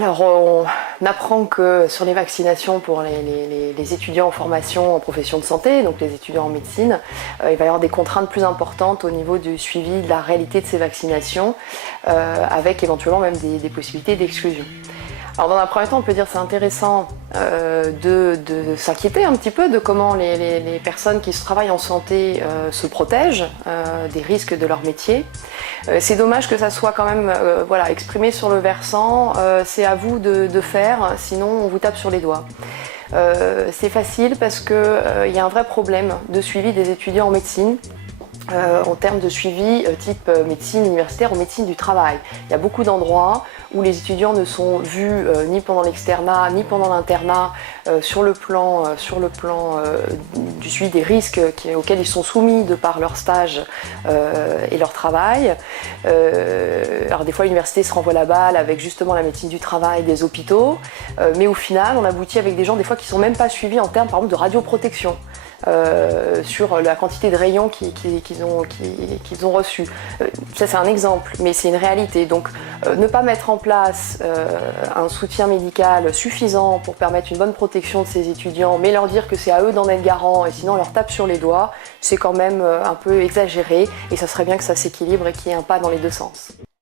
Alors, on apprend que sur les vaccinations pour les étudiants en formation en profession de santé, donc les étudiants en médecine, il va y avoir des contraintes plus importantes au niveau du suivi de la réalité de ces vaccinations, avec éventuellement même des possibilités d'exclusion. Alors dans un premier temps, on peut dire que c'est intéressant de s'inquiéter un petit peu de comment les personnes qui travaillent en santé se protègent des risques de leur métier. C'est dommage que ça soit quand même voilà, exprimé sur le versant, c'est à vous de faire, sinon on vous tape sur les doigts. C'est facile parce qu'il y a un vrai problème de suivi des étudiants en médecine. En termes de suivi type médecine universitaire ou médecine du travail. Il y a beaucoup d'endroits où les étudiants ne sont vus ni pendant l'externat ni pendant l'internat sur le plan du suivi des risques auxquels ils sont soumis de par leur stage et leur travail. Alors des fois l'université se renvoie la balle avec justement la médecine du travail des hôpitaux, mais au final on aboutit avec des gens des fois qui ne sont même pas suivis en termes par exemple de radioprotection. Sur la quantité de rayons qu'ils ont reçus. Ça c'est un exemple, mais c'est une réalité. Donc ne pas mettre en place un soutien médical suffisant pour permettre une bonne protection de ces étudiants, mais leur dire que c'est à eux d'en être garants et sinon on leur tape sur les doigts, c'est quand même un peu exagéré et ça serait bien que ça s'équilibre et qu'il y ait un pas dans les deux sens.